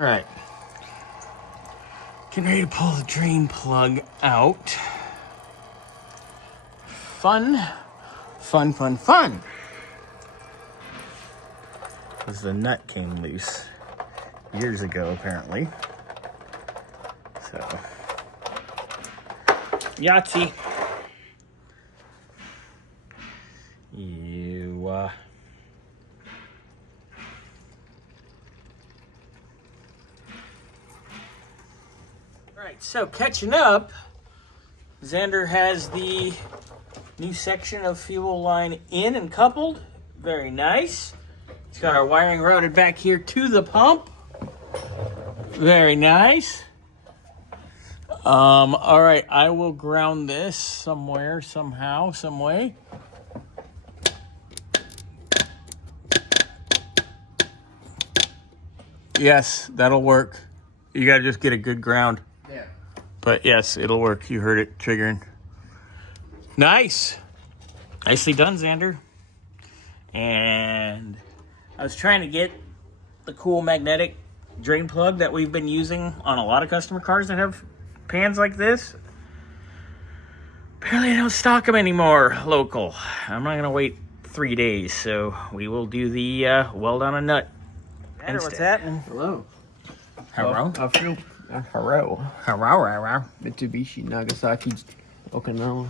All right. Getting ready to pull the drain plug out. Fun. Because the nut came loose years ago, apparently. So, Yahtzee. Alright, so catching up, Xander has the new section of fuel line in and coupled. Very nice. He's got our wiring routed back here to the pump. Very nice. Alright, I will ground this somewhere, somehow, some way. Yes, that'll work. You gotta just get a good ground. Yeah. But yes, it'll work. You heard it triggering. Nice. Nicely done, Xander. And I was trying to get the cool magnetic drain plug that we've been using on a lot of customer cars that have pans like this. Apparently I don't stock them anymore local. I'm not gonna wait 3 days, so we will do the weld on a nut. Xander, what's happening? Hello. Hello. Hello. Mitsubishi Nagasaki Okinawa.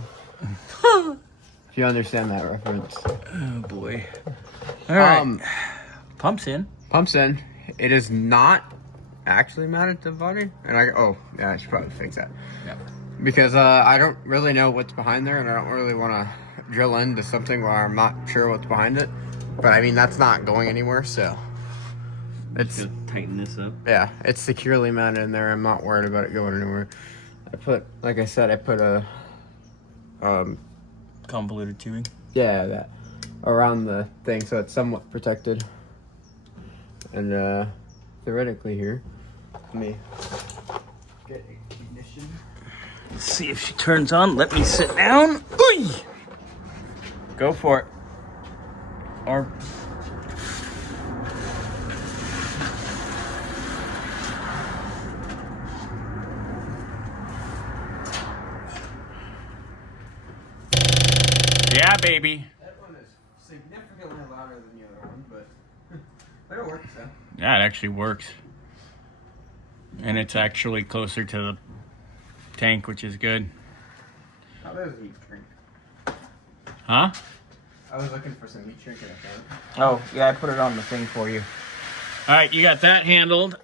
If you understand that reference. Oh boy. All right. Pumps in. Pumps in. It is not actually mounted to the body. And I should probably fix that. Yeah. Because I don't really know what's behind there, and I don't really want to drill into something where I'm not sure what's behind it. But I mean, that's not going anywhere, so It's just tighten this up. Yeah, it's securely mounted in there. I'm not worried about it going anywhere. I put a Convoluted tubing. Yeah, that around the thing, so it's somewhat protected. And theoretically here, let me get ignition. Let's see if she turns on. Let me sit down. Oy! Go for it. Or yeah, baby. That one is significantly louder than the other one, but it works, though. Yeah, it actually works. And it's actually closer to the tank, which is good. Oh, there's a heat shrink. Huh? I was looking for some heat shrink in it. Oh, yeah, I put it on the thing for you. All right, you got that handled.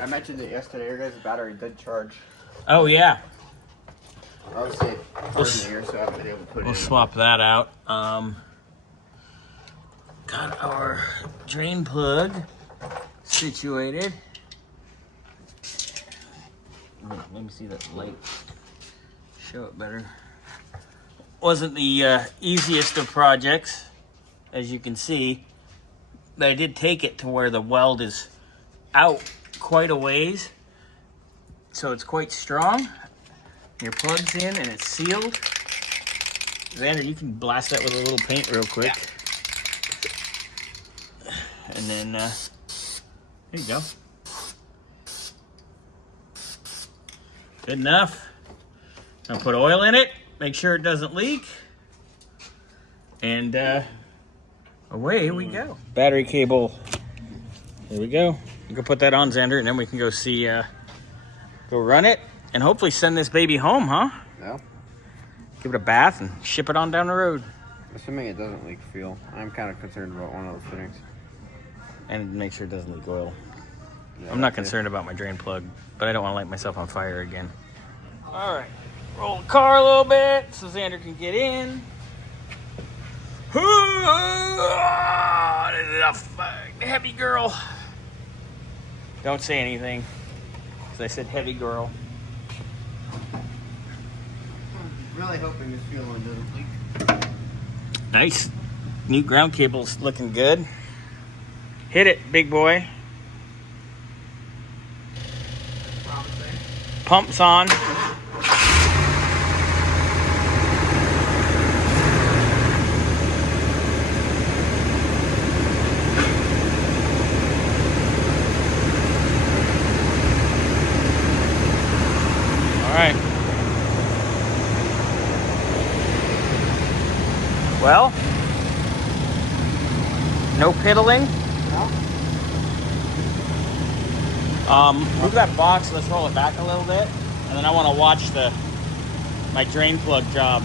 I mentioned it yesterday. Your guys' battery did charge. Oh, yeah. Obviously, it's here, so I haven't been able to put it in. We'll swap that out. Got our drain plug situated. Let me see that light. Show it better. Wasn't the easiest of projects, as you can see. But I did take it to where the weld is out quite a ways. So it's quite strong. Your plug's in and it's sealed. Xander, you can blast that with a little paint real quick. Yeah. And then, there you go. Good enough. Now put oil in it. Make sure it doesn't leak. And away we go. Battery cable. Here we go. You can put that on, Xander, and then we can go see, go run it. And hopefully send this baby home, huh? Yeah. Give it a bath and ship it on down the road. Assuming it doesn't leak fuel. I'm kind of concerned about one of those fittings. And make sure it doesn't leak oil. Yeah, I'm not concerned about my drain plug, but I don't want to light myself on fire again. All right. Roll the car a little bit so Xander can get in. Heavy girl. Don't say anything, because I said heavy girl. Really hoping this fuel line doesn't leak. Nice. New ground cable's looking good. Hit it, big boy. Promising. Pumps on. right. Well, no piddling. Move that box. Let's roll it back a little bit, and then I want to watch my drain plug job.